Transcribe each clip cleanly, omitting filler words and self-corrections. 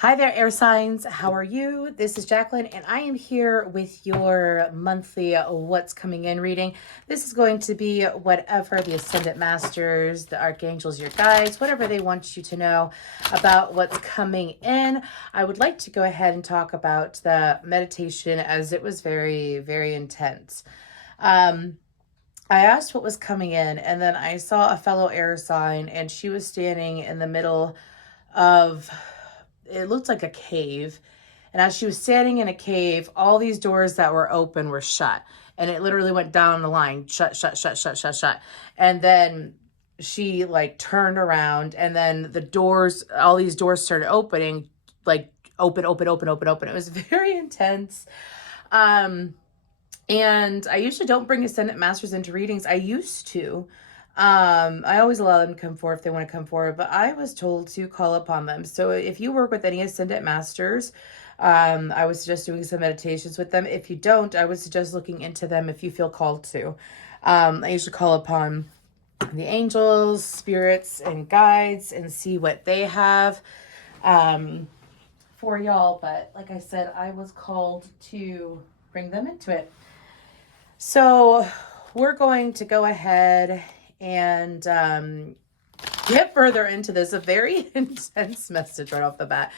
Hi there, air signs. How are you? This is Jacqueline, and I am here with your monthly What's Coming In reading. This is going to be whatever the Ascendant Masters, the Archangels, your guides, whatever they want you to know about what's coming in. I would like to go ahead and talk about the meditation as it was very, very intense. I asked what was coming in, and then I saw a fellow air sign, and she was standing in the middle of, it looked like a cave. And as she was standing in a cave, all these doors that were open were shut. And it literally went down the line, shut, shut, shut, shut, shut, shut. And then she like turned around, and then the doors, all these doors started opening, like open, open, open, open, open. It was very intense. And I usually don't bring Ascendant Masters into readings. I used to. I always allow them to come forward if they want to come forward, but I was told to call upon them. So if you work with any Ascendant Masters, I would suggest doing some meditations with them. If you don't, I would suggest looking into them if you feel called to. I usually call upon the angels, spirits, and guides and see what they have for y'all. But like I said, I was called to bring them into it. So we're going to go ahead and get further into this. A very intense message right off the bat.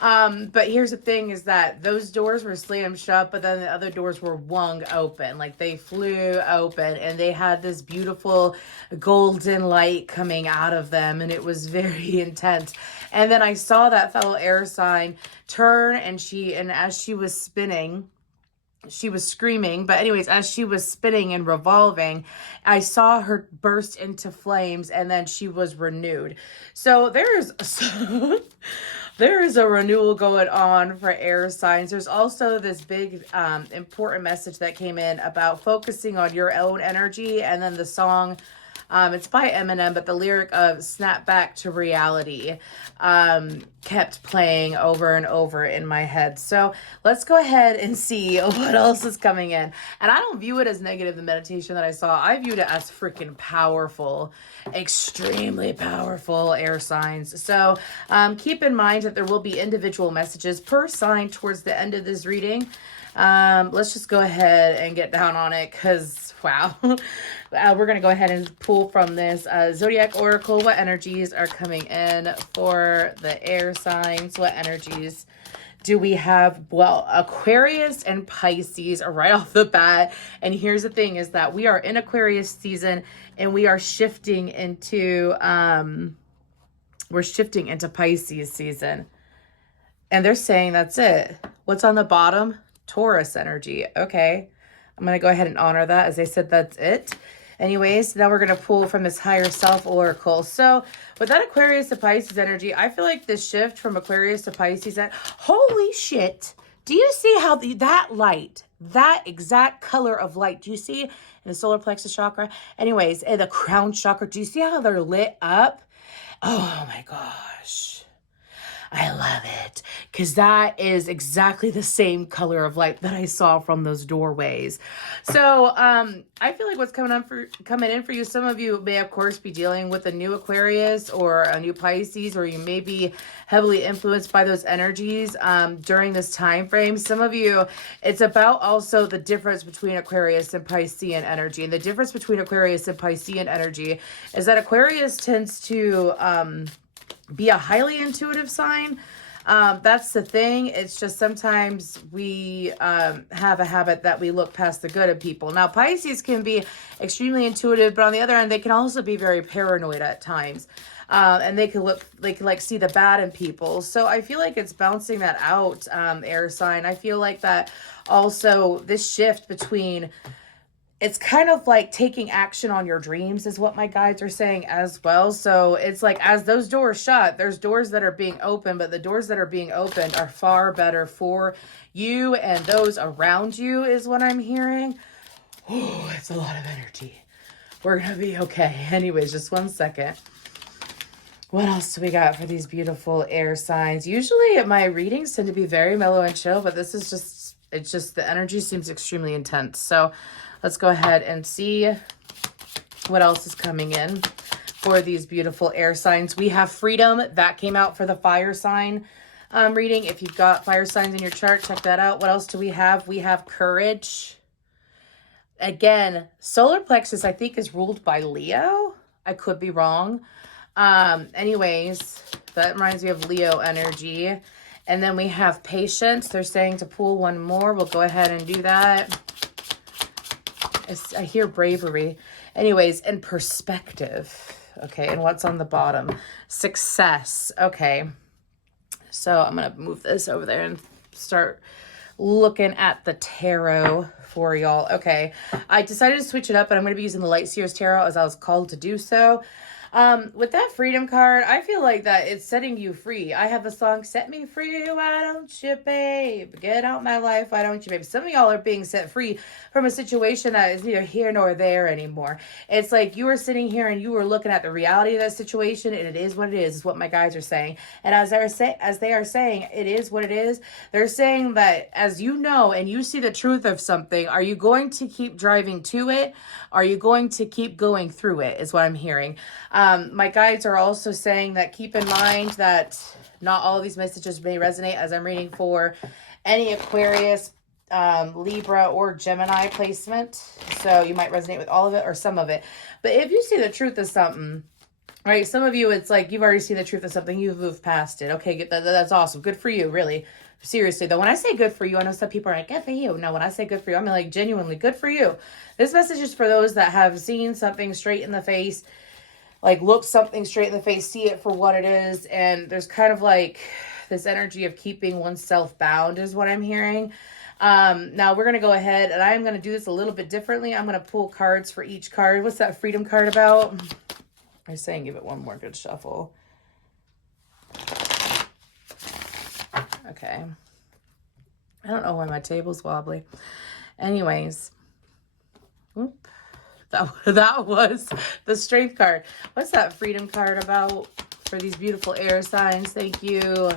But here's the thing is that those doors were slammed shut, but then the other doors were wung open. Like they flew open, and they had this beautiful golden light coming out of them, and it was very intense. And then I saw that fellow air sign turn, and as she was spinning, she was screaming, but anyways, as she was spinning and revolving, I saw her burst into flames, and then she was renewed. So there is a renewal going on for air signs. There's also this big important message that came in about focusing on your own energy, and then the song, it's by Eminem, but the lyric of "Snap Back to Reality" kept playing over and over in my head. So let's go ahead and see what else is coming in. And I don't view it as negative, the meditation that I saw. I viewed it as freaking powerful, extremely powerful air signs. So keep in mind that there will be individual messages per sign towards the end of this reading. Let's just go ahead and get down on it because, wow. We're going to go ahead and pull from this Zodiac Oracle. What energies are coming in for the air signs? What energies do we have? Well, Aquarius and Pisces are right off the bat. And here's the thing is that we are in Aquarius season, and we are shifting into, Pisces season. And they're saying that's it. What's on the bottom? Taurus energy. Okay. I'm going to go ahead and honor that. As I said, that's it. Anyways, now we're going to pull from this higher self oracle. So with that Aquarius to Pisces energy, I feel like this shift from Aquarius to Pisces, holy shit. Do you see how that light, that exact color of light, do you see in the solar plexus chakra? Anyways, in the crown chakra, do you see how they're lit up? Oh my gosh. I love it because that is exactly the same color of light that I saw from those doorways. So I feel like what's coming in for you, some of you may of course be dealing with a new Aquarius or a new Pisces, or you may be heavily influenced by those energies during this time frame. Some of you, it's about also the difference between Aquarius and Piscean energy. And the difference between Aquarius and Piscean energy is that Aquarius tends to be a highly intuitive sign. That's the thing. It's just sometimes we have a habit that we look past the good of people. Now, Pisces can be extremely intuitive, but on the other end, they can also be very paranoid at times. And they can like see the bad in people. So I feel like it's bouncing that out, air sign. I feel like that also this shift between, it's kind of like taking action on your dreams is what my guides are saying as well. So it's like as those doors shut, there's doors that are being opened, but the doors that are being opened are far better for you and those around you is what I'm hearing. Oh, it's a lot of energy. We're going to be okay. Anyways, just one second. What else do we got for these beautiful air signs? Usually my readings tend to be very mellow and chill, but this is just the energy seems extremely intense. So let's go ahead and see what else is coming in for these beautiful air signs. We have freedom. That came out for the fire sign. reading. If you've got fire signs in your chart, check that out. What else do we have? We have courage. Again, solar plexus, I think, is ruled by Leo. I could be wrong. Anyways, that reminds me of Leo energy. And then we have patience. They're saying to pull one more. We'll go ahead and do that. I hear bravery. Anyways, and perspective. Okay, and what's on the bottom? Success. Okay. So I'm going to move this over there and start looking at the tarot for y'all. Okay, I decided to switch it up, and I'm going to be using the Light Seers Tarot as I was called to do so. With that freedom card, I feel like that it's setting you free. I have the song, Set Me Free, Why Don't You, Babe? Get out my life, why don't you, babe? Some of y'all are being set free from a situation that is neither here nor there anymore. It's like you were sitting here and you were looking at the reality of that situation, and it is what it is what my guides are saying. And as they are saying, it is what it is. They're saying that as you know and you see the truth of something, are you going to keep driving to it? Are you going to keep going through it, is what I'm hearing. My guides are also saying that keep in mind that not all of these messages may resonate, as I'm reading for any Aquarius, Libra, or Gemini placement. So you might resonate with all of it or some of it. But if you see the truth of something, right, some of you, it's like you've already seen the truth of something. You've moved past it. Okay, that's awesome. Good for you, really. Seriously, though, when I say good for you, I know some people are like, good for you. No, when I say good for you, I mean like genuinely good for you. This message is for those that have seen something straight in the face, like look something straight in the face, see it for what it is. And there's kind of like this energy of keeping oneself bound is what I'm hearing. Now we're going to go ahead and I'm going to do this a little bit differently. I'm going to pull cards for each card. What's that freedom card about? I'm saying give it one more good shuffle. Okay. I don't know why my table's wobbly. Anyways. Oop. That was the strength card. What's that freedom card about for these beautiful air signs? Thank you.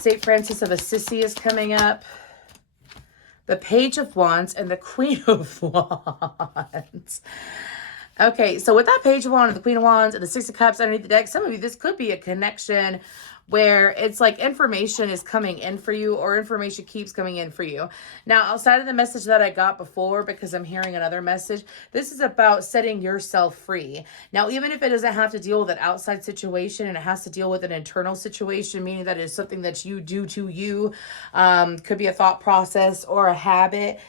St. Francis of Assisi is coming up. The Page of Wands and the Queen of Wands. Okay, so with that Page of Wands and the Queen of Wands and the Six of Cups underneath the deck, some of you, this could be a connection where it's like information is coming in for you or information keeps coming in for you. Now, outside of the message that I got before, because I'm hearing another message, this is about setting yourself free. Now, even if it doesn't have to deal with an outside situation and it has to deal with an internal situation, meaning that it's something that you do to you, could be a thought process or a habit.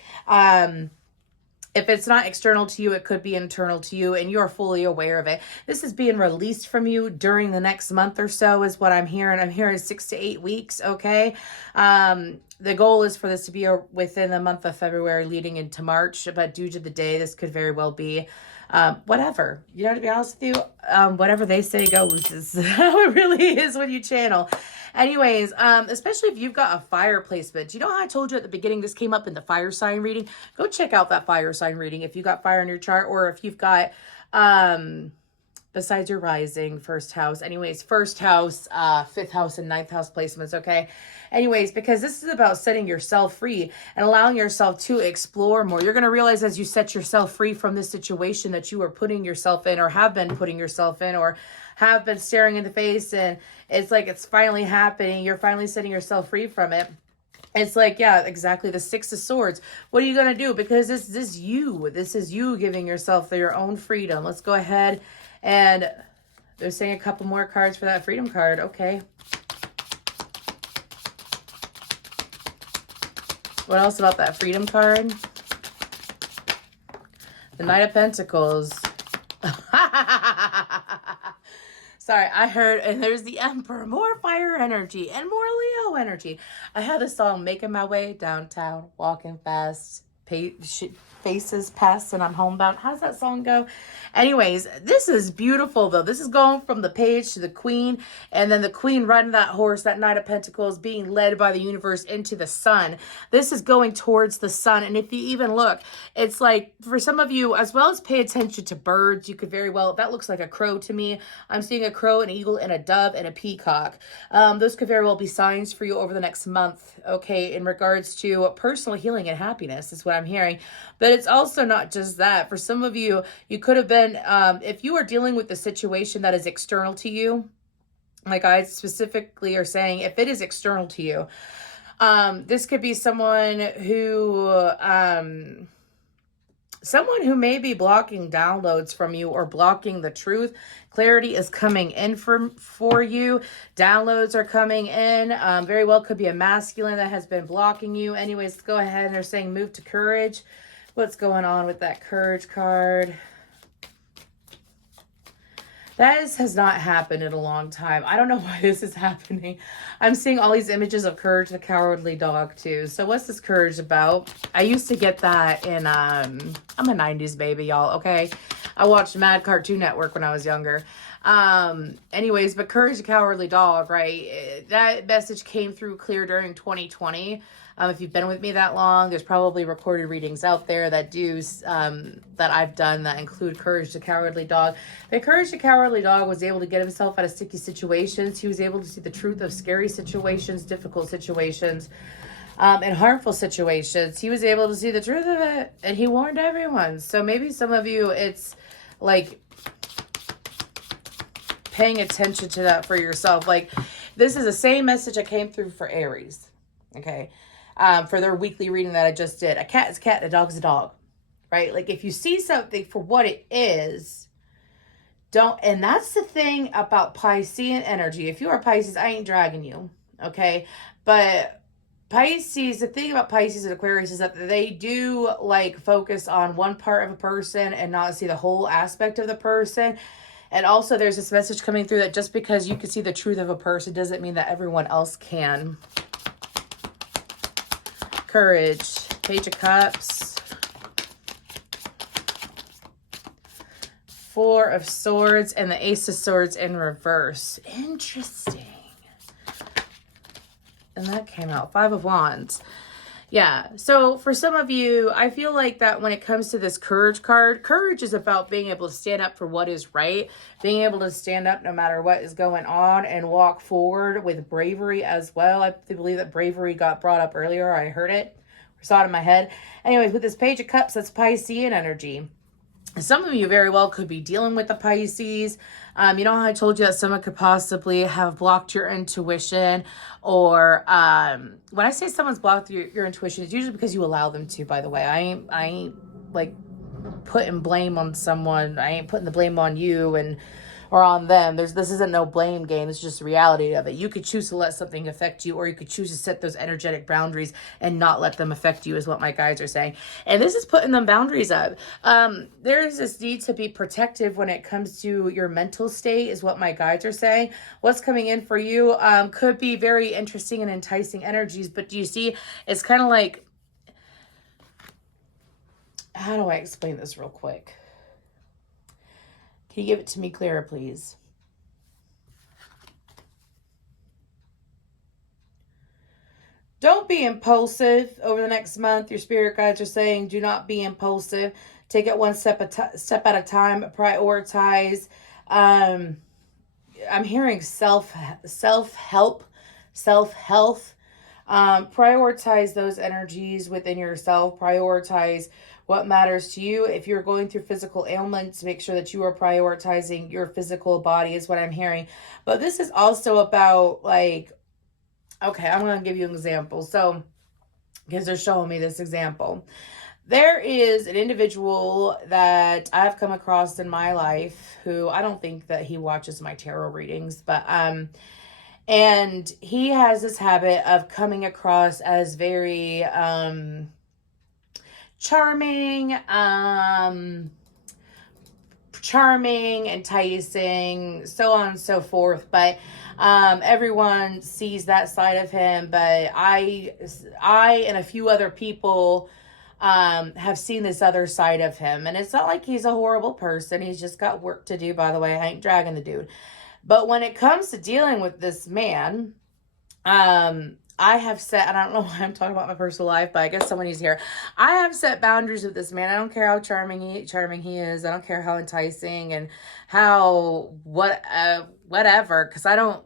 If it's not external to you, it could be internal to you, and you're fully aware of it. This is being released from you during the next month or so is what I'm hearing. I'm hearing 6 to 8 weeks, okay? The goal is for this to be within the month of February leading into March, but due to the day, this could very well be whatever. You know, to be honest with you, whatever they say goes is how it really is when you channel. Anyways, especially if you've got a fire placement. You know how I told you at the beginning this came up in the fire sign reading? Go check out that fire sign reading if you got fire in your chart, or if you've got, besides your rising, first house. Anyways, first house, fifth house, and ninth house placements, okay? Anyways, because this is about setting yourself free and allowing yourself to explore more. You're going to realize as you set yourself free from this situation that you are putting yourself in or have been putting yourself in or have been staring in the face, and it's like it's finally happening. You're finally setting yourself free from it. It's like, yeah, exactly. The Six of Swords. What are you going to do? Because this is you. This is you giving yourself your own freedom. Let's go ahead. And they're saying a couple more cards for that freedom card. Okay. What else about that freedom card? The Knight of Pentacles. Sorry, I heard, and there's the Emperor, more fire energy and more Leo energy. I have the song, Making My Way Downtown, Walking Fast, Faces Past, and I'm Homebound. How's that song go? Anyways, this is beautiful, though. This is going from the Page to the Queen, and then the Queen riding that horse, that Knight of Pentacles, being led by the universe into the sun. This is going towards the sun, and if you even look, it's like, for some of you, as well as pay attention to birds, you could very well, that looks like a crow to me. I'm seeing a crow, an eagle, and a dove, and a peacock. Those could very well be signs for you over the next month, okay, in regards to personal healing and happiness, is what I'm hearing. But it's also not just that. For some of you, you could have been, if you are dealing with a situation that is external to you, My guides specifically are saying if it is external to you, this could be someone who may be blocking downloads from you or blocking the truth. Clarity is coming in for you. Downloads are coming in. Very well could be a masculine that has been blocking you. Anyways, let's go ahead, and they're saying move to courage. What's going on with that courage card? That has not happened in a long time. I don't know why this is happening. I'm seeing all these images of Courage the Cowardly Dog too. So what's this courage about? I used to get that in, I'm a 90s baby, y'all, okay? I watched Mad Cartoon Network when I was younger. Anyways, but Courage the Cowardly Dog, right? That message came through clear during 2020. If you've been with me that long, there's probably recorded readings out there that that I've done that include Courage the Cowardly Dog. But Courage the Cowardly Dog was able to get himself out of sticky situations. He was able to see the truth of scary situations, difficult situations, and harmful situations. He was able to see the truth of it, and he warned everyone. So maybe some of you, it's like paying attention to that for yourself. Like, this is the same message that came through for Aries, okay? For their weekly reading that I just did. A cat is a cat, a dog is a dog, right? Like, if you see something for what it is, don't, and that's the thing about Piscean energy. If you are Pisces, I ain't dragging you, okay? But Pisces, the thing about Pisces and Aquarius is that they do like focus on one part of a person and not see the whole aspect of the person. And also there's this message coming through that just because you can see the truth of a person doesn't mean that everyone else can. Courage, Page of Cups, Four of Swords, and the Ace of Swords in reverse. Interesting. And that came out, Five of Wands. Yeah, so for some of you, I feel like that when it comes to this courage card, courage is about being able to stand up for what is right, being able to stand up no matter what is going on and walk forward with bravery as well. I believe that bravery got brought up earlier. I heard it, or saw it in my head. Anyways, with this Page of Cups, that's Piscean energy. Some of you very well could be dealing with the Pisces. You know how I told you that someone could possibly have blocked your intuition, or when I say someone's blocked your intuition, it's usually because you allow them to, by the way. I ain't like putting blame on someone. I ain't putting the blame on you or on them. This isn't no blame game. It's just the reality of it. You could choose to let something affect you, or you could choose to set those energetic boundaries and not let them affect you, is what my guides are saying. And this is putting them boundaries up. There's this need to be protective when it comes to your mental state, is what my guides are saying. What's coming in for you could be very interesting and enticing energies, but do you see, it's kind of like, how do I explain this real quick? Can you give it to me clearer, please? Don't be impulsive over the next month. Your spirit guides are saying do not be impulsive. Take it one step at a time. Prioritize. I'm hearing self-help, self-health. Prioritize those energies within yourself. Prioritize what matters to you. If you're going through physical ailments, make sure that you are prioritizing your physical body, is what I'm hearing. But this is also about, like, okay, I'm going to give you an example. So, because they're showing me this example. There is an individual that I've come across in my life who, I don't think that he watches my tarot readings, but and he has this habit of coming across as very charming, enticing, so on and so forth. But everyone sees that side of him. But I and a few other people have seen this other side of him. And it's not like he's a horrible person. He's just got work to do, by the way. I ain't dragging the dude. But when it comes to dealing with this man, I have set, and I don't know why I'm talking about my personal life, but I guess someone needs to hear. I have set boundaries with this man. I don't care how charming he is. I don't care how enticing and how whatever, because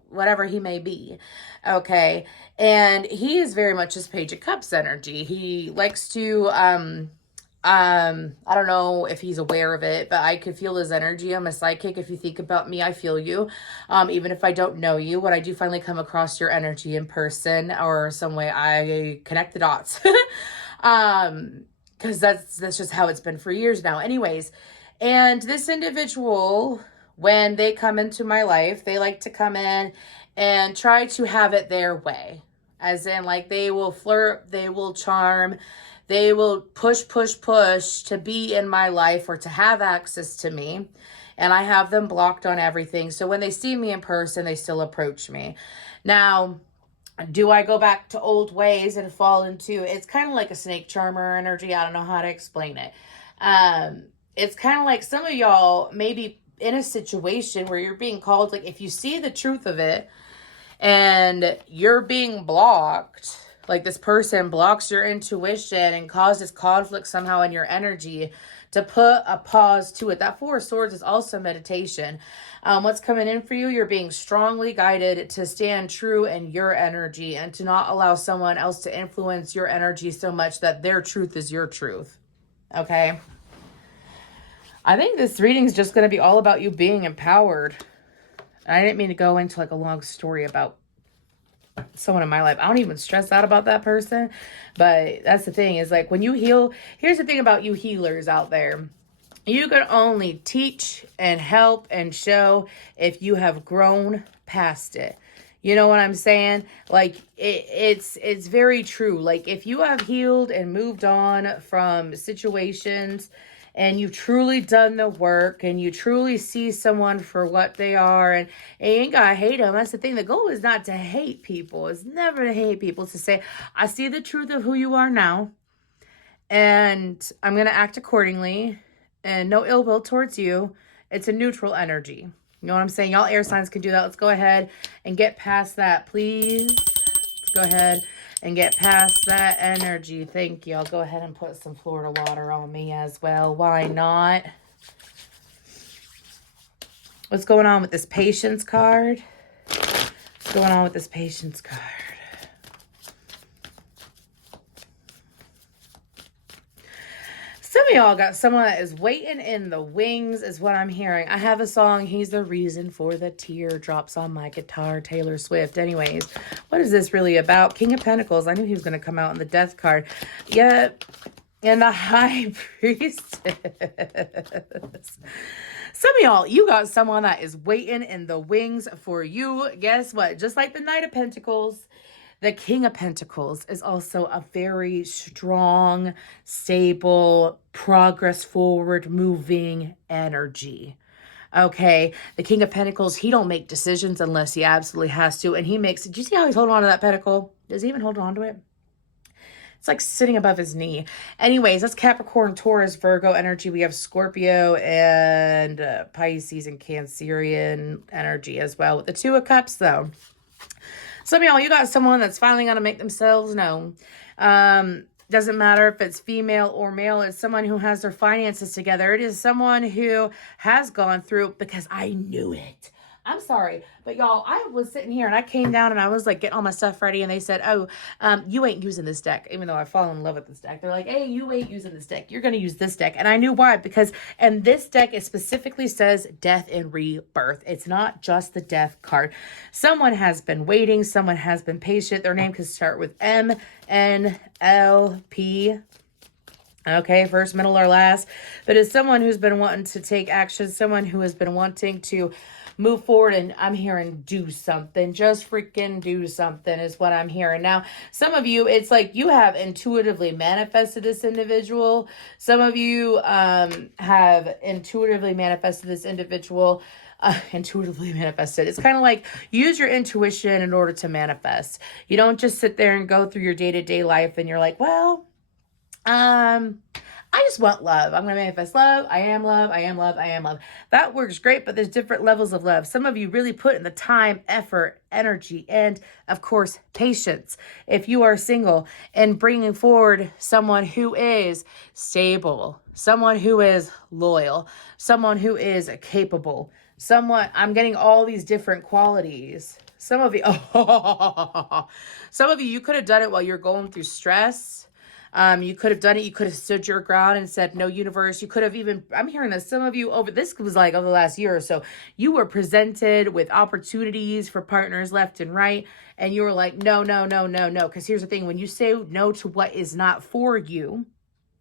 whatever he may be. Okay. And he is very much his Page of Cups energy. He likes to I don't know if he's aware of it, but I could feel his energy. I'm a psychic. If you think about me, I feel you. Even if I don't know you, when I do finally come across your energy in person or some way, I connect the dots. Because that's just how it's been for years now. Anyways, and this individual, when they come into my life, they like to come in and try to have it their way. As in, like, they will flirt, they will charm, they will push, push, push to be in my life or to have access to me. And I have them blocked on everything. So when they see me in person, they still approach me. Now, do I go back to old ways and fall into, it's kind of like a snake charmer energy. I don't know how to explain it. It's kind of like some of y'all maybe in a situation where you're being called, like if you see the truth of it and you're being blocked, like this person blocks your intuition and causes conflict somehow in your energy, to put a pause to it. That Four of Swords is also meditation. What's coming in for you, you're being strongly guided to stand true in your energy and to not allow someone else to influence your energy so much that their truth is your truth. Okay? I think this reading is just going to be all about you being empowered. I didn't mean to go into like a long story about someone in my life. I don't even stress out about that person. But that's the thing, is like when you heal, here's the thing about you healers out there. You can only teach and help and show if you have grown past it. You know what I'm saying? Like it's very true. Like if you have healed and moved on from situations and you've truly done the work and you truly see someone for what they are, and you ain't gotta hate them. That's the thing. The goal is not to hate people. It's never to hate people. It's to say, I see the truth of who you are now and I'm going to act accordingly, and no ill will towards you. It's a neutral energy. You know what I'm saying? Y'all air signs can do that. Let's go ahead and get past that, please. Let's go ahead and get past that energy. Thank you. I'll go ahead and put some Florida water on me as well. Why not? What's going on with this patience card? What's going on with this patience card? Some of y'all got someone that is waiting in the wings is what I'm hearing. I have a song, He's the Reason for the Teardrops on My Guitar, Taylor Swift. Anyways, what is this really about? King of Pentacles. I knew he was going to come out in the Death card. Yep. And the High Priestess. Some of y'all, you got someone that is waiting in the wings for you. Guess what? Just like the Knight of Pentacles, the King of Pentacles is also a very strong, stable, progress forward moving energy. Okay, the King of Pentacles, he don't make decisions unless he absolutely has to. And he makes, do you see how he's holding on to that pentacle? Does he even hold on to it? It's like sitting above his knee. Anyways, that's Capricorn, Taurus, Virgo energy. We have Scorpio and Pisces and Cancerian energy as well. With the Two of Cups, though. Some of y'all, you got someone that's finally going to make themselves known. Doesn't matter if it's female or male. It's someone who has their finances together. It is someone who has gone through, because I knew it. I'm sorry, but y'all, I was sitting here and I came down and I was like getting all my stuff ready, and they said, oh, you ain't using this deck. Even though I fall in love with this deck, they're like, hey, you ain't using this deck. You're going to use this deck. And I knew why, because, and this deck, it specifically says death and rebirth. It's not just the death card. Someone has been waiting. Someone has been patient. Their name could start with M, N, L, P. Okay, first, middle, or last. But it's someone who's been wanting to take action, someone who has been wanting to move forward, and I'm hearing do something. Just freaking do something is what I'm hearing. Now, some of you, it's like you have intuitively manifested this individual. Some of you have intuitively manifested this individual. Intuitively manifested. It's kind of like use your intuition in order to manifest. You don't just sit there and go through your day-to-day life and you're like, well, I just want love. I'm going to manifest love. I am love. I am love. I am love. That works great, but there's different levels of love. Some of you really put in the time, effort, energy, and of course, patience. If you are single, and bringing forward someone who is stable, someone who is loyal, someone who is capable, someone, I'm getting all these different qualities. Some of you, some of you, you could have done it while you're going through stress. You could have done it. You could have stood your ground and said, no, universe. You could have even, I'm hearing that some of you this was like over the last year or so, you were presented with opportunities for partners left and right. And you were like, no, no, no, no, no. Because here's the thing. When you say no to what is not for you,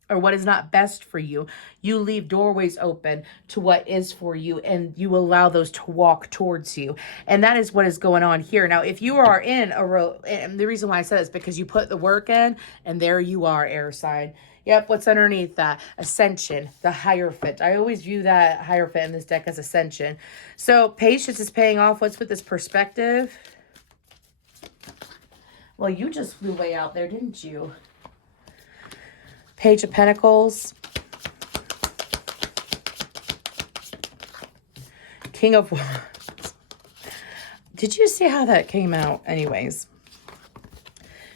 or what is not best for you, you leave doorways open to what is for you, and you allow those to walk towards you. And that is what is going on here. Now, if you are in and the reason why I said this is because you put the work in, and there you are, air sign. Yep, what's underneath that? Ascension, the Hierophant. I always view that Hierophant in this deck as Ascension. So patience is paying off. What's with this perspective? Well, you just flew way out there, didn't you? Page of Pentacles. King of Wands. Did you see how that came out? Anyways.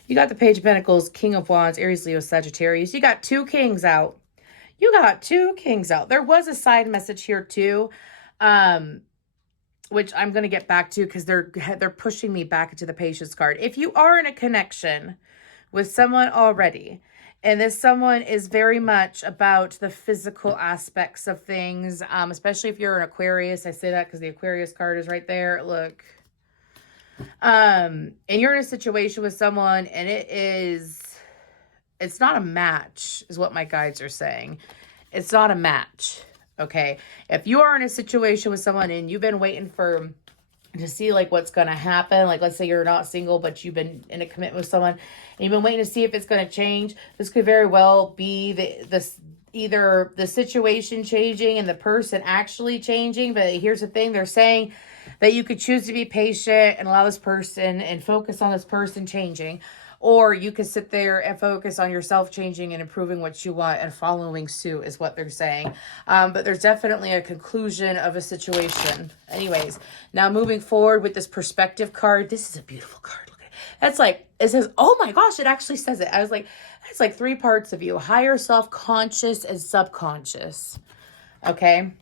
You got the Page of Pentacles, King of Wands, Aries, Leo, Sagittarius. You got two kings out. You got two kings out. There was a side message here too, which I'm going to get back to because they're pushing me back into the Patience card. If you are in a connection with someone already, and this someone is very much about the physical aspects of things, especially if you're an Aquarius. I say that because the Aquarius card is right there. Look. And you're in a situation with someone, and it's not a match, is what my guides are saying. It's not a match, okay? If you are in a situation with someone and you've been waiting to see like what's going to happen, like let's say you're not single, but you've been in a commitment with someone, and you've been waiting to see if it's going to change, this could very well be either the situation changing and the person actually changing. But here's the thing, they're saying that you could choose to be patient and allow this person and focus on this person changing, or you could sit there and focus on yourself changing and improving what you want and following suit, is what they're saying. But there's definitely a conclusion of a situation. Anyways, now moving forward with this perspective card, this is a beautiful card. Look at it. That's like, it says, oh my gosh, it actually says it. I was like, that's like three parts of you: higher self, conscious, and subconscious. Okay.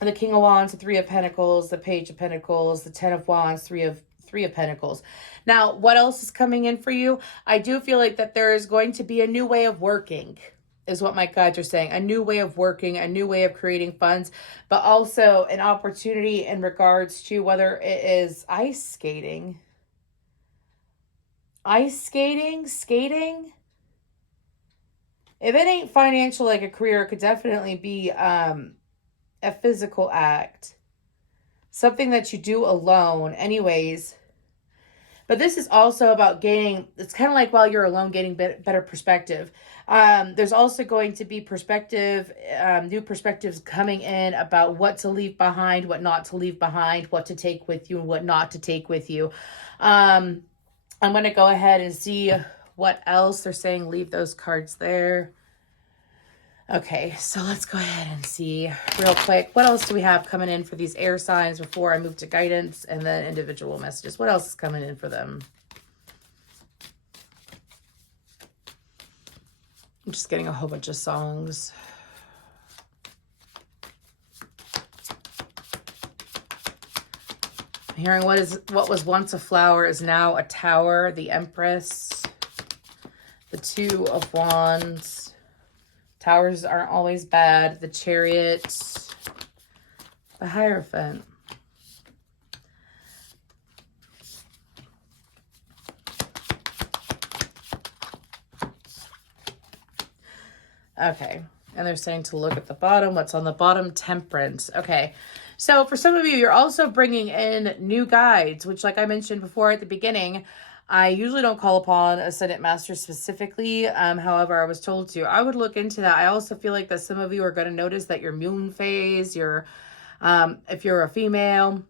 And the King of Wands, the Three of Pentacles, the Page of Pentacles, the Ten of Wands, Three of Pentacles. Now, what else is coming in for you? I do feel like that there is going to be a new way of working, is what my guides are saying. A new way of working, a new way of creating funds, but also an opportunity in regards to whether it is ice skating. Skating. If it ain't financial like a career, it could definitely be a physical act. Something that you do alone. Anyways. But this is also about gaining, it's kind of like while you're alone, getting better perspective. There's also going to be perspective, new perspectives coming in about what to leave behind, what not to leave behind, what to take with you and what not to take with you. I'm going to go ahead and see what else they're saying. Leave those cards there. Okay, so let's go ahead and see real quick. What else do we have coming in for these air signs before I move to guidance and then individual messages? What else is coming in for them? I'm just getting a whole bunch of songs. I'm hearing what was once a flower is now a tower. The Empress. The Two of Wands. Towers aren't always bad. The Chariot. The Hierophant. Okay. And they're saying to look at the bottom. What's on the bottom? Temperance. Okay. So for some of you, you're also bringing in new guides, which like I mentioned before at the beginning, I usually don't call upon Ascendant Master specifically. However, I was told to. I would look into that. I also feel like that some of you are going to notice that your moon phase, if you're a female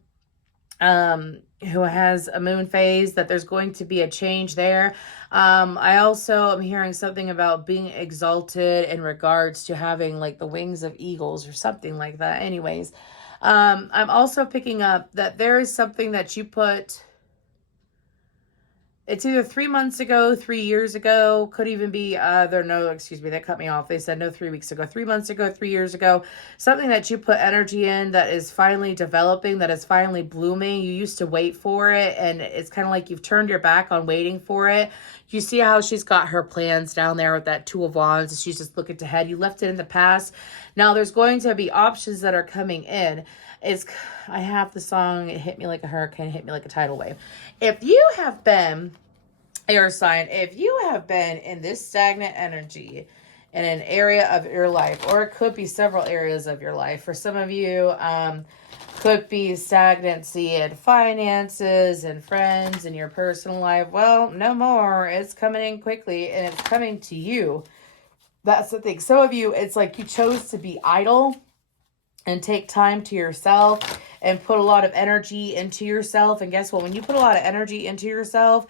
who has a moon phase, that there's going to be a change there. I also am hearing something about being exalted in regards to having like the wings of eagles or something like that. Anyways, I'm also picking up that there is something that you put It's either 3 months ago, 3 years ago, could even be no, excuse me, that cut me off. They said no, 3 weeks ago, 3 months ago, 3 years ago. Something that you put energy in that is finally developing, that is finally blooming. You used to wait for it, and it's kind of like you've turned your back on waiting for it. You see how she's got her plans down there with that Two of Wands. She's just looking ahead. You left it in the past. Now there's going to be options that are coming in. I have the song, It Hit Me Like a Hurricane, Hit Me Like a Tidal Wave. If you have been, air sign, if you have been in this stagnant energy in an area of your life, or it could be several areas of your life. For some of you, could be stagnancy in finances and friends and your personal life. Well, no more. It's coming in quickly, and it's coming to you. That's the thing. Some of you, it's like you chose to be idle and take time to yourself and put a lot of energy into yourself. And guess what? When you put a lot of energy into yourself,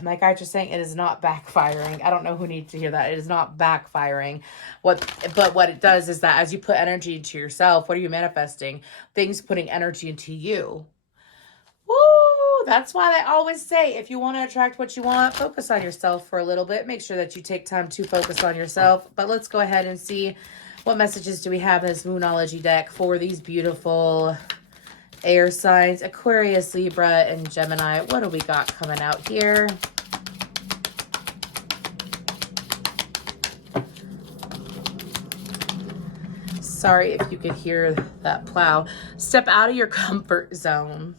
my guides are saying it is not backfiring. I don't know who needs to hear that. It is not backfiring. But what it does is that as you put energy into yourself, what are you manifesting? Things putting energy into you. Woo! That's why they always say, if you want to attract what you want, focus on yourself for a little bit. Make sure that you take time to focus on yourself. But let's go ahead and see what messages do we have in this Moonology deck for these beautiful air signs, Aquarius, Libra, and Gemini. What do we got coming out here? Sorry if you could hear that plow. Step out of your comfort zone.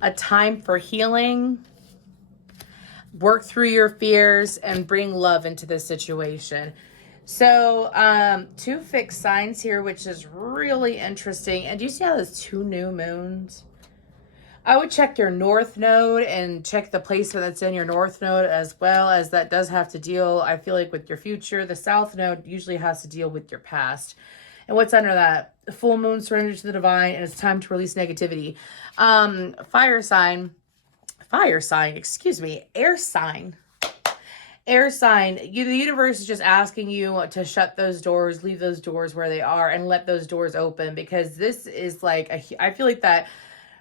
A time for healing. Work through your fears and bring love into this situation. So, 2 fixed signs here, which is really interesting. And do you see how there's 2 new moons? I would check your north node and check the placement that's in your north node, as well as that does have to deal, I feel like, with your future. The south node usually has to deal with your past. And what's under that? The full moon, surrender to the divine, and it's time to release negativity. Air sign, the universe is just asking you to shut those doors, leave those doors where they are, and let those doors open, because this is like, I feel like that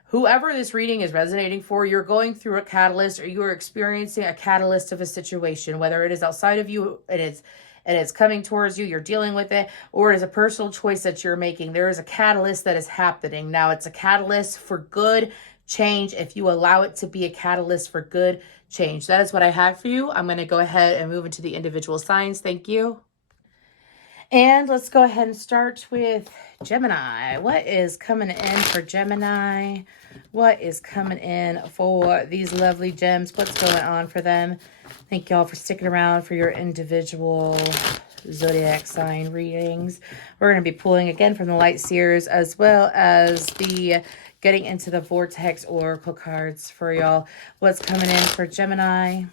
whoever this reading is resonating for, you're going through a catalyst, or you are experiencing a catalyst of a situation, whether it is outside of you and it's coming towards you, you're dealing with it, or it is a personal choice that you're making. There is a catalyst that is happening. Now, it's a catalyst for good change if you allow it to be a catalyst for good change. That is what I have for you. I'm going to go ahead and move into the individual signs. Thank you. And let's go ahead and start with Gemini. What is coming in for Gemini? What is coming in for these lovely gems? What's going on for them? Thank y'all for sticking around for your individual zodiac sign readings. We're going to be pulling again from the Light Seers, as well as the getting into the Vortex Oracle cards for y'all. What's coming in for Gemini?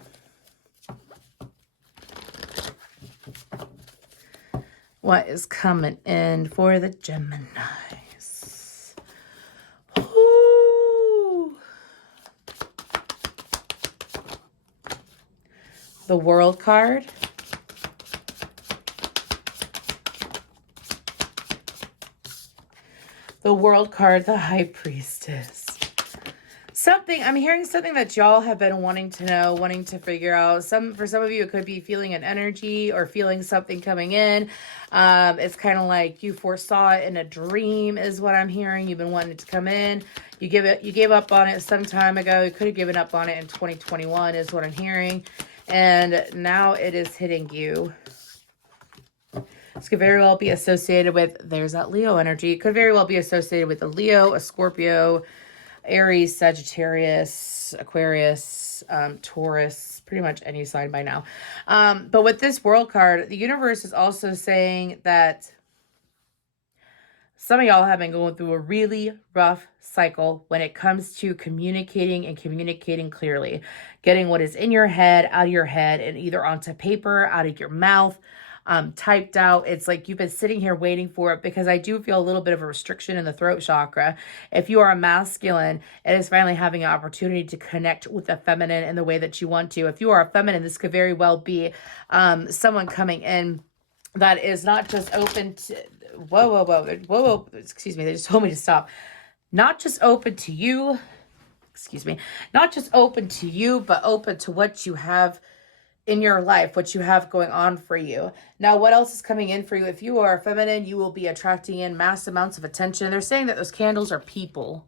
What is coming in for the Geminis? Ooh. The World card. The World card, the High Priestess. I'm hearing something that y'all have been wanting to know, wanting to figure out. For some of you, it could be feeling an energy or feeling something coming in. It's kind of like you foresaw it in a dream is what I'm hearing. You've been wanting it to come in. You gave up on it some time ago. You could have given up on it in 2021 is what I'm hearing. And now it is hitting you. This could very well be associated with, there's that Leo energy. It could very well be associated with a Leo, a Scorpio, Aries, Sagittarius, Aquarius, Taurus, pretty much any sign by now. But with this World card, the universe is also saying that some of y'all have been going through a really rough cycle when it comes to communicating and communicating clearly. Getting what is in your head, out of your head, and either onto paper, out of your mouth, typed out. It's like you've been sitting here waiting for it, because I do feel a little bit of a restriction in the throat chakra. If you are a masculine, it is finally having an opportunity to connect with the feminine in the way that you want to. If you are a feminine, this could very well be someone coming in that is not just open to, whoa, excuse me, they just told me to stop. Not just open to you, excuse me, not just open to you, but open to what you have in your life, what you have going on for you. Now, what else is coming in for you? If you are feminine, you will be attracting in mass amounts of attention. They're saying that those candles are people.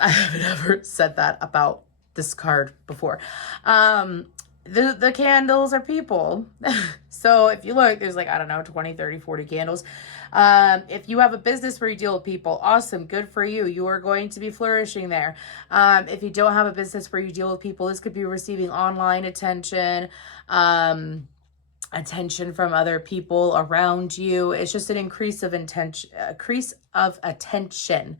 I have never said that about this card before. The candles are people. So if you look, there's like, I don't know, 20, 30, 40 candles. If you have a business where you deal with people, awesome, good for you. You are going to be flourishing there. If you don't have a business where you deal with people, this could be receiving online attention, attention from other people around you. It's just an increase of attention.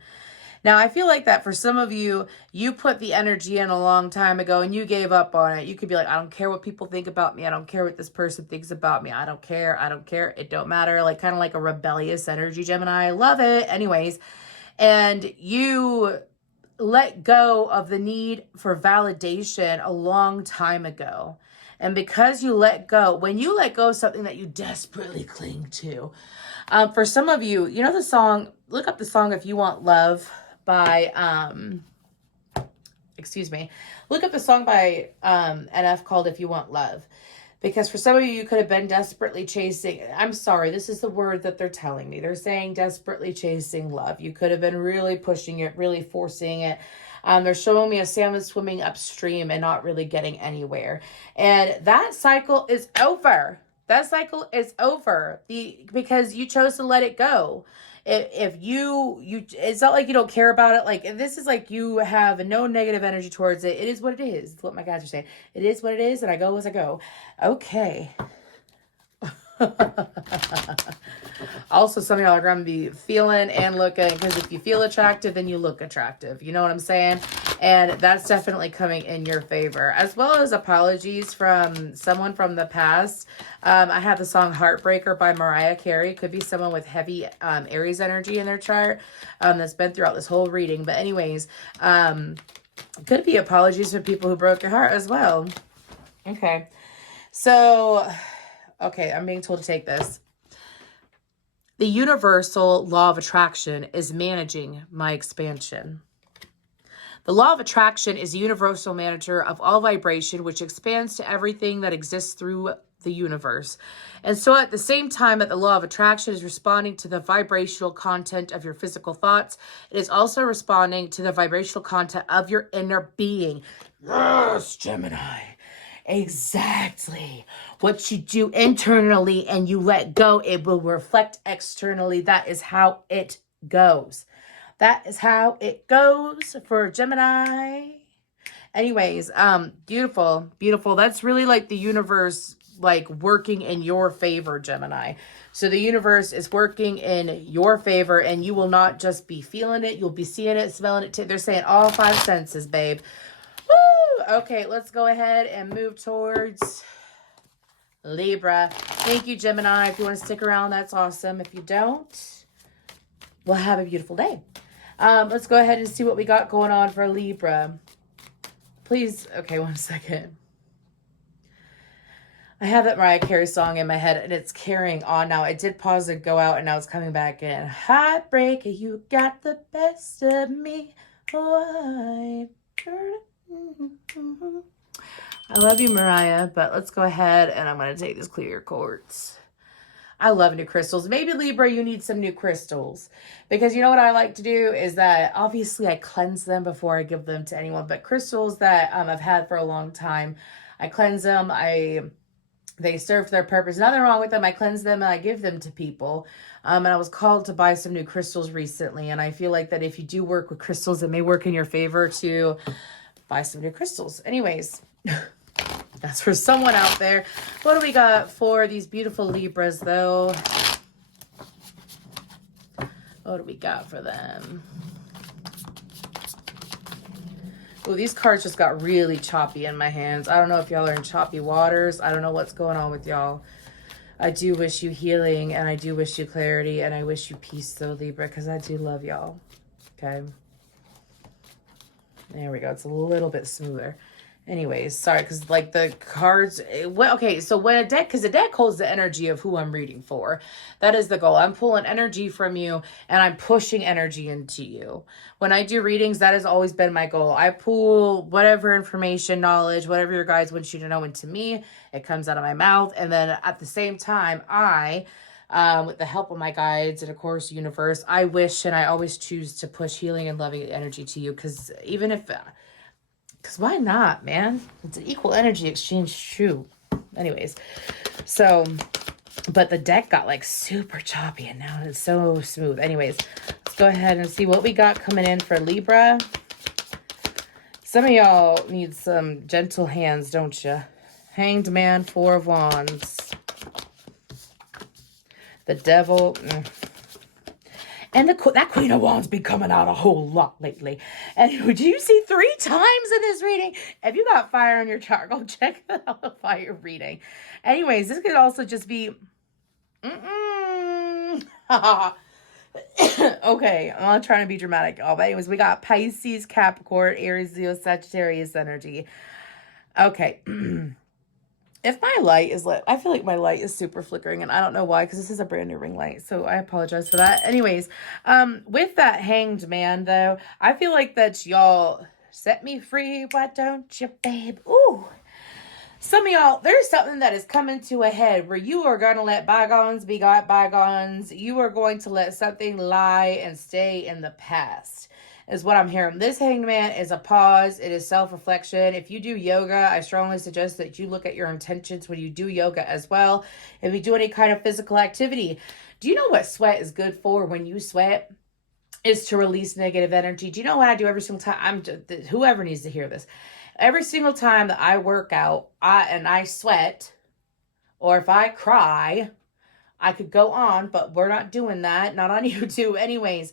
Now, I feel like that for some of you, you put the energy in a long time ago and you gave up on it. You could be like, I don't care what people think about me. I don't care what this person thinks about me. I don't care. I don't care. It don't matter. Like kind of like a rebellious energy, Gemini. I love it. Anyways, and you let go of the need for validation a long time ago. And because you let go, when you let go of something that you desperately cling to, for some of you, you know the song, look up the song If You Want Love by, look up the song by NF called If You Want Love. Because for some of you, you could have been desperately chasing, I'm sorry, this is the word that they're telling me. They're saying desperately chasing love. You could have been really pushing it, really forcing it. They're showing me a salmon swimming upstream and not really getting anywhere. And that cycle is over. That cycle is over because you chose to let it go. If you, it's not like you don't care about it. Like this is like you have no negative energy towards it. It is what it is. It's what my guys are saying. It is what it is, and I go as I go. Okay. Also, some of y'all are going to be feeling and looking, because if you feel attractive, then you look attractive. You know what I'm saying? And that's definitely coming in your favor, as well as apologies from someone from the past. I have the song Heartbreaker by Mariah Carey. Could be someone with heavy Aries energy in their chart that's been throughout this whole reading. But anyways, could be apologies for people who broke your heart as well. Okay. So, okay, I'm being told to take this. The universal law of attraction is managing my expansion. The law of attraction is the universal manager of all vibration, which expands to everything that exists through the universe. And so at the same time that the law of attraction is responding to the vibrational content of your physical thoughts, it is also responding to the vibrational content of your inner being. Yes, Gemini. Exactly. What you do internally and you let go, it will reflect externally. That is how it goes. That is how it goes for Gemini. Anyways, beautiful, beautiful. That's really like the universe, like working in your favor, Gemini. So the universe is working in your favor, and you will not just be feeling it. You'll be seeing it, smelling it. They're saying all five senses, babe. Woo! Okay, let's go ahead and move towards Libra. Thank you, Gemini. If you want to stick around, that's awesome. If you don't, we'll have a beautiful day. Let's go ahead and see what we got going on for Libra. Please, okay, 1 second. I have that Mariah Carey song in my head, and it's carrying on now. I did pause and go out, and now it's coming back in. Heartbreaker, you got the best of me. Oh, I love you, Mariah, but let's go ahead, and I'm going to take this clear quartz. I love new crystals. Maybe Libra, you need some new crystals, because you know what I like to do is that obviously I cleanse them before I give them to anyone, but crystals that I've had for a long time, I cleanse them. They serve their purpose. Nothing wrong with them. I cleanse them and I give them to people. And I was called to buy some new crystals recently, and I feel like that if you do work with crystals, it may work in your favor to buy some new crystals. Anyways, that's for someone out there. What do we got for these beautiful Libras, though? What do we got for them? Oh, these cards just got really choppy in my hands. I don't know if y'all are in choppy waters. I don't know what's going on with y'all. I do wish you healing, and I do wish you clarity, and I wish you peace, though, Libra, because I do love y'all. Okay. There we go. It's a little bit smoother. Anyways, sorry, because like the cards, okay, so when a deck, because the deck holds the energy of who I'm reading for. That is the goal. I'm pulling energy from you and I'm pushing energy into you. When I do readings, that has always been my goal. I pull whatever information, knowledge, whatever your guides want you to know into me. It comes out of my mouth. And then at the same time, with the help of my guides and of course, universe, I wish and I always choose to push healing and loving energy to you. Because even if... Because why not, man? It's an equal energy exchange too. Anyways, so, but the deck got like super choppy and now it's so smooth. Anyways, let's go ahead and see what we got coming in for Libra. Some of y'all need some gentle hands, don't you? Hanged Man, Four of Wands. The Devil. And that Queen of Wands be coming out a whole lot lately. And would you see 3 times in this reading? If you got fire on your chart, go check out the fire reading. Anyways, this could also just be... Okay, I'm not trying to be dramatic, y'all. But anyways, we got Pisces, Capricorn, Aries, Leo, Sagittarius energy. Okay. If my light is lit, I feel like my light is super flickering, and I don't know why, because this is a brand new ring light, so I apologize for that. Anyways, with that Hanged Man, though, I feel like that y'all set me free, why don't you, babe? Ooh. Some of y'all, there's something that is coming to a head where you are going to let bygones be bygones. You are going to let something lie and stay in the past. Is what I'm hearing. This Hanged Man is a pause. It is self-reflection. If you do yoga, I strongly suggest that you look at your intentions when you do yoga as well. If you do any kind of physical activity, do you know what sweat is good for when you sweat? Is to release negative energy. Do you know what I do every single time? Whoever needs to hear this. Every single time that I work out and I sweat, or if I cry, I could go on, but we're not doing that. Not on YouTube anyways.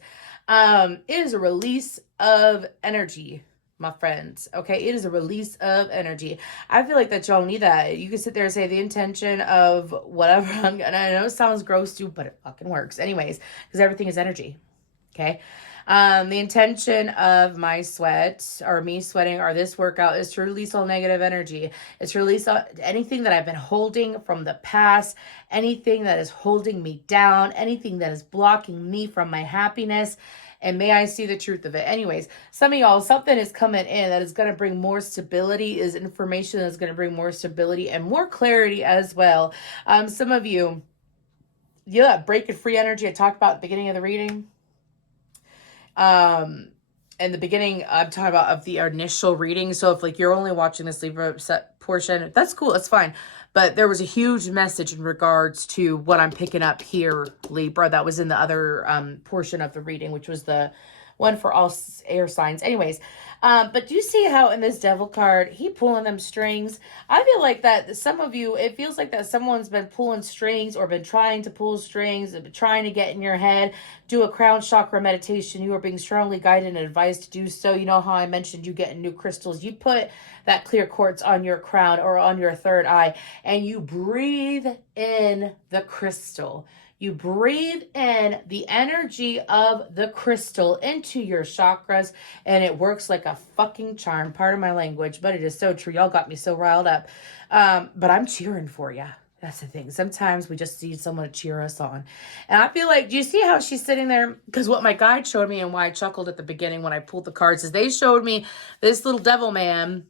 It is a release of energy, my friends. Okay, it is a release of energy. I feel like that y'all need that. You can sit there and say the intention of whatever. And I know it sounds gross too, but it fucking works. Anyways, because everything is energy. Okay. The intention of my sweat or me sweating or this workout is to release all negative energy. It's to release anything that I've been holding from the past, anything that is holding me down, anything that is blocking me from my happiness. And may I see the truth of it. Anyways, some of y'all, something is coming in that is going to bring more stability, is information that's going to bring more stability and more clarity as well. Some of you, that break and free energy I talked about at the beginning of the reading. In the beginning, I'm talking about of the initial reading. So if like you're only watching this Libra set portion, that's cool. That's fine. But there was a huge message in regards to what I'm picking up here, Libra, that was in the other portion of the reading, which was the one for all air signs. Anyways, but do you see how in this Devil card, he pulling them strings? I feel like that some of you, it feels like that someone's been pulling strings or been trying to pull strings, trying to get in your head, do a crown chakra meditation. You are being strongly guided and advised to do so. You know how I mentioned you getting new crystals. You put that clear quartz on your crown or on your third eye and you breathe in the crystal. You breathe in the energy of the crystal into your chakras, and it works like a fucking charm. Pardon my language, but it is so true. Y'all got me so riled up. But I'm cheering for you. That's the thing. Sometimes we just need someone to cheer us on. And I feel like, do you see how she's sitting there? Because what my guide showed me and why I chuckled at the beginning when I pulled the cards is they showed me this little devil man.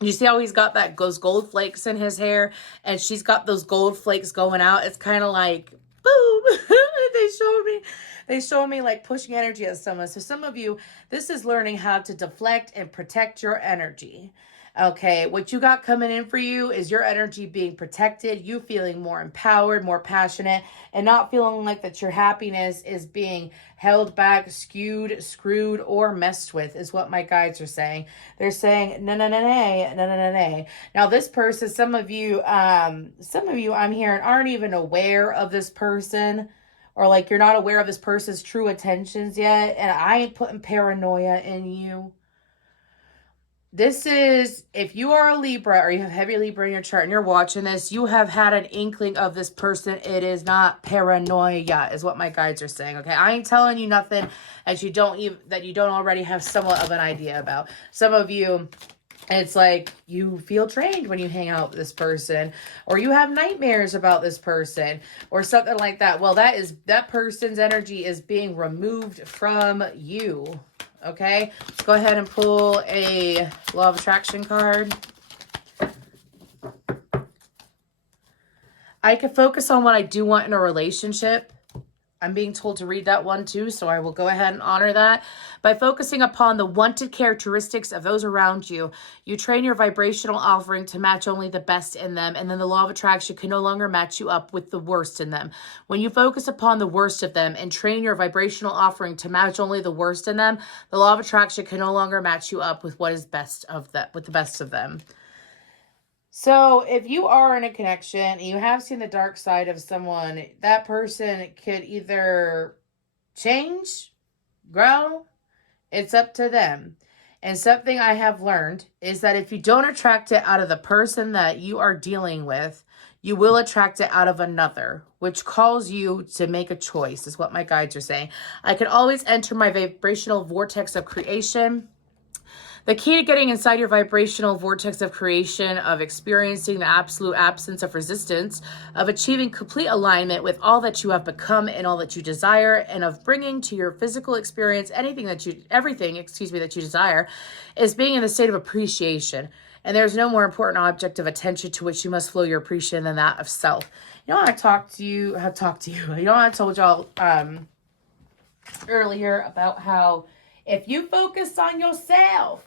You see how he's got those gold flakes in his hair, and she's got those gold flakes going out. It's kind of like, boom. They showed me like pushing energy at someone. So some of you, this is learning how to deflect and protect your energy. Okay, what you got coming in for you is your energy being protected, you feeling more empowered, more passionate, and not feeling like that your happiness is being held back, skewed, screwed, or messed with, is what my guides are saying. They're saying, no. Now, this person, some of you I'm hearing aren't even aware of this person, or like you're not aware of this person's true intentions yet, and I ain't putting paranoia in you. This is, if you are a Libra or you have heavy Libra in your chart and you're watching this, you have had an inkling of this person. It is not paranoia, is what my guides are saying. Okay, I ain't telling you nothing that you don't already have somewhat of an idea about. Some of you, It's like you feel drained when you hang out with this person, or you have nightmares about this person or something like that. Well, that person's energy is being removed from you. Okay, let's go ahead and pull a law of attraction card. I can focus on what I do want in a relationship. I'm being told to read that one too, so I will go ahead and honor that. By focusing upon the wanted characteristics of those around you, you train your vibrational offering to match only the best in them, and then the law of attraction can no longer match you up with the worst in them. When you focus upon the worst of them and train your vibrational offering to match only the worst in them, the law of attraction can no longer match you up with what is best of that, with the best of them. So if you are in a connection and you have seen the dark side of someone, that person could either change, grow, it's up to them. And something I have learned is that if you don't attract it out of the person that you are dealing with, you will attract it out of another, which calls you to make a choice, is what my guides are saying. I can always enter my vibrational vortex of creation. The key to getting inside your vibrational vortex of creation, of experiencing the absolute absence of resistance, of achieving complete alignment with all that you have become and all that you desire, and of bringing to your physical experience everything that you desire, is being in the state of appreciation. And there's no more important object of attention to which you must flow your appreciation than that of self. You know, I talked to you. You know, I told y'all earlier about how if you focus on yourself,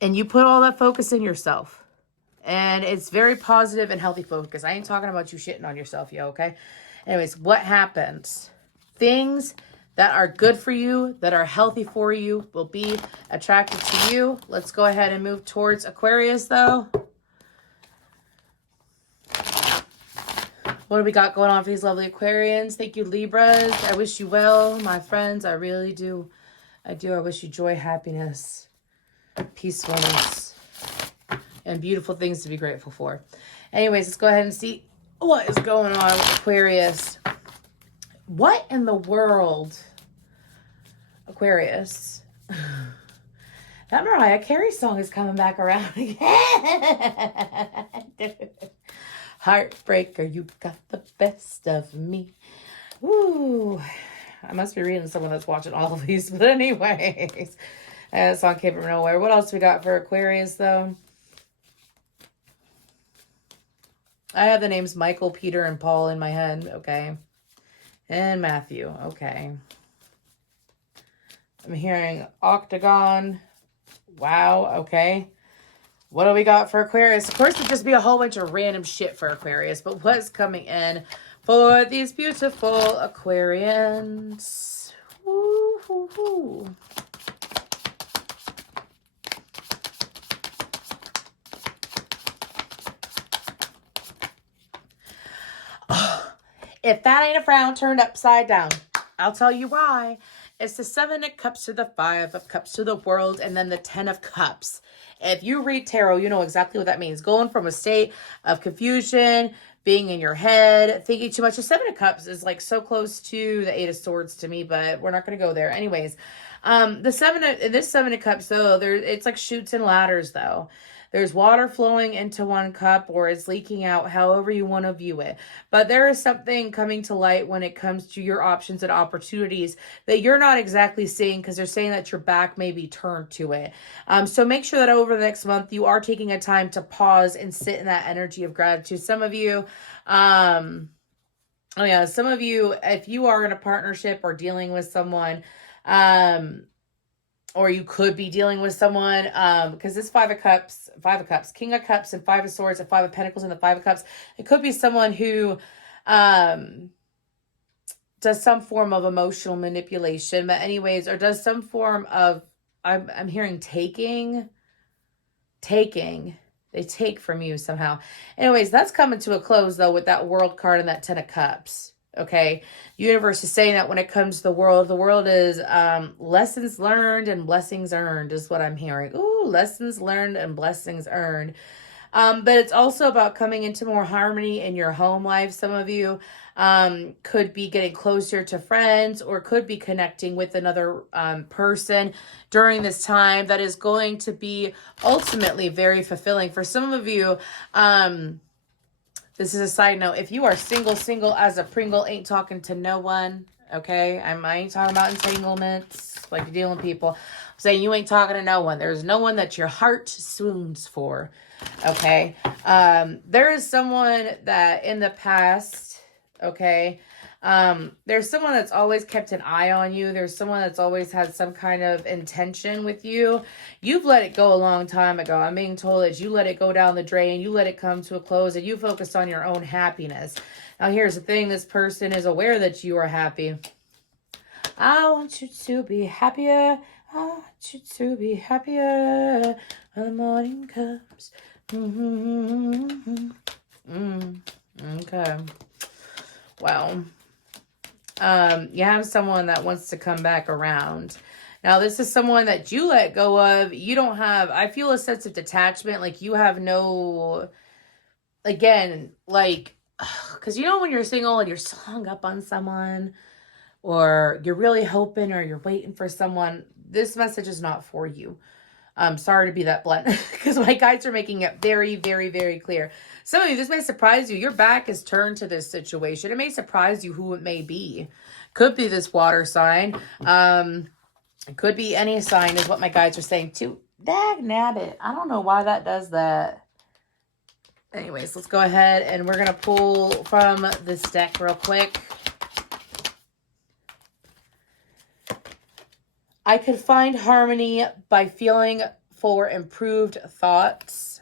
and you put all that focus in yourself, and it's very positive and healthy focus. I ain't talking about you shitting on yourself, okay? Anyways, what happens? Things that are good for you, that are healthy for you, will be attracted to you. Let's go ahead and move towards Aquarius, though. What do we got going on for these lovely Aquarians? Thank you, Libras. I wish you well, my friends. I really do. I wish you joy, happiness, peacefulness, and beautiful things to be grateful for. Anyways, let's go ahead and see what is going on with Aquarius. What in the world? Aquarius. That Mariah Carey song is coming back around again. Heartbreaker, you got the best of me. Ooh, I must be reading someone that's watching all of these. But anyways, that song came from nowhere. What else we got for Aquarius, though? I have the names Michael, Peter, and Paul in my head. Okay. And Matthew. Okay. I'm hearing Octagon. Wow. Okay. What do we got for Aquarius? Of course, it would just be a whole bunch of random shit for Aquarius. But what's coming in for these beautiful Aquarians? Woo-hoo-hoo. Oh, if that ain't a frown turned upside down, I'll tell you why. It's the 7 of Cups to the 5 of Cups to the World, and then the 10 of Cups. If you read tarot, you know exactly what that means. Going from a state of confusion, being in your head, thinking too much. The 7 of Cups is like so close to the 8 of Swords to me, but we're not going to go there. Anyways, this 7 of Cups, though, it's like chutes and ladders, though. There's water flowing into one cup, or it's leaking out, however you want to view it. But there is something coming to light when it comes to your options and opportunities that you're not exactly seeing, because they're saying that your back may be turned to it. So make sure that over the next month, you are taking a time to pause and sit in that energy of gratitude. Some of you, some of you, if you are in a partnership or dealing with someone, or you could be dealing with someone, because this 5 of Cups, King of Cups, and 5 of Swords, and 5 of Pentacles, and the 5 of Cups, it could be someone who does some form of emotional manipulation, but anyways, or does some form of, I'm hearing taking. They take from you somehow. Anyways, that's coming to a close, though, with that World card and that 10 of Cups. Okay, universe is saying that when it comes to the world is lessons learned and blessings earned is what I'm hearing. Ooh, lessons learned and blessings earned. But it's also about coming into more harmony in your home life. Some of you could be getting closer to friends or could be connecting with another person during this time that is going to be ultimately very fulfilling. For some of you, this is a side note. If you are single as a Pringle, ain't talking to no one. Okay, I ain't talking about entanglements, like you're dealing with people. I'm saying you ain't talking to no one. There's no one that your heart swoons for. Okay, there is someone that in the past, okay, there's someone that's always kept an eye on you. There's someone that's always had some kind of intention with you. You've let it go a long time ago. I'm being told that you let it go down the drain. You let it come to a close and you focused on your own happiness. Now, here's the thing. This person is aware that you are happy. I want you to be happier. I want you to be happier when the morning comes. Okay. Well, you have someone that wants to come back around. Now, this is someone that you let go of. You don't have, I feel a sense of detachment. Like you have no, again, like, because you know when you're single and you're so hung up on someone or you're really hoping or you're waiting for someone, this message is not for you. I'm sorry to be that blunt because my guides are making it very, very, very clear. Some of you, this may surprise you. Your back is turned to this situation. It may surprise you who it may be. Could be this water sign. It could be any sign is what my guides are saying too. Dag nabbit. I don't know why that does that. Anyways, let's go ahead and we're going to pull from this deck real quick. I could find harmony by feeling for improved thoughts.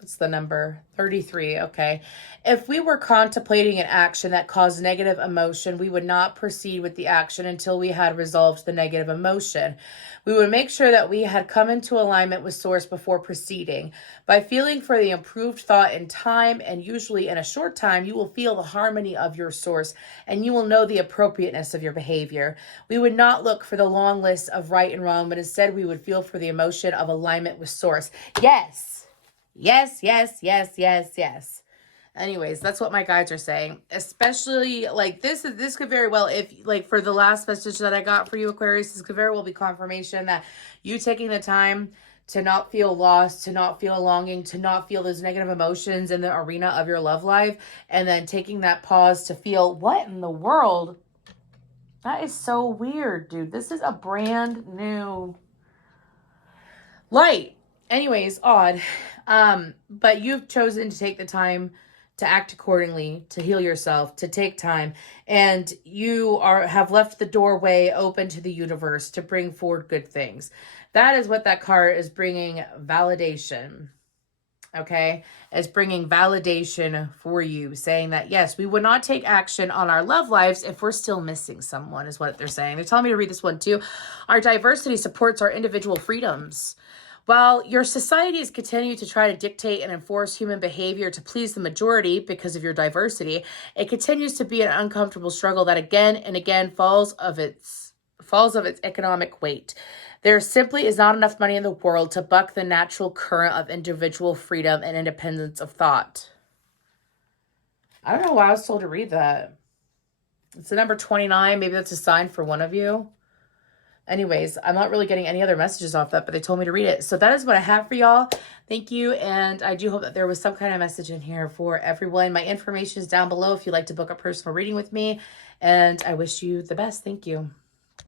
It's the number 33. Okay. If we were contemplating an action that caused negative emotion, we would not proceed with the action until we had resolved the negative emotion. We would make sure that we had come into alignment with source before proceeding. By feeling for the improved thought in time, and usually in a short time, you will feel the harmony of your source and you will know the appropriateness of your behavior. We would not look for the long list of right and wrong, but instead we would feel for the emotion of alignment with source. Yes. Yes, yes, yes, yes, yes. Anyways, that's what my guides are saying. Especially like this could very well, if like for the last message that I got for you, Aquarius, this could very well be confirmation that you taking the time to not feel lost, to not feel longing, to not feel those negative emotions in the arena of your love life, and then taking that pause to feel, what in the world? That is so weird, dude. This is a brand new light. Anyways, odd. But you've chosen to take the time to act accordingly, to heal yourself, to take time, and you have left the doorway open to the universe to bring forward good things. That is what that card is bringing, validation. Okay, it's bringing validation for you, saying that yes, we would not take action on our love lives if we're still missing someone, is what they're saying. They're telling me to read this one too. Our diversity supports our individual freedoms. While your societies continue to try to dictate and enforce human behavior to please the majority because of your diversity, it continues to be an uncomfortable struggle that again and again falls of its economic weight. There simply is not enough money in the world to buck the natural current of individual freedom and independence of thought. I don't know why I was told to read that. It's the number 29. Maybe that's a sign for one of you. Anyways, I'm not really getting any other messages off that, but they told me to read it. So that is what I have for y'all. Thank you. And I do hope that there was some kind of message in here for everyone. My information is down below if you'd like to book a personal reading with me. And I wish you the best. Thank you.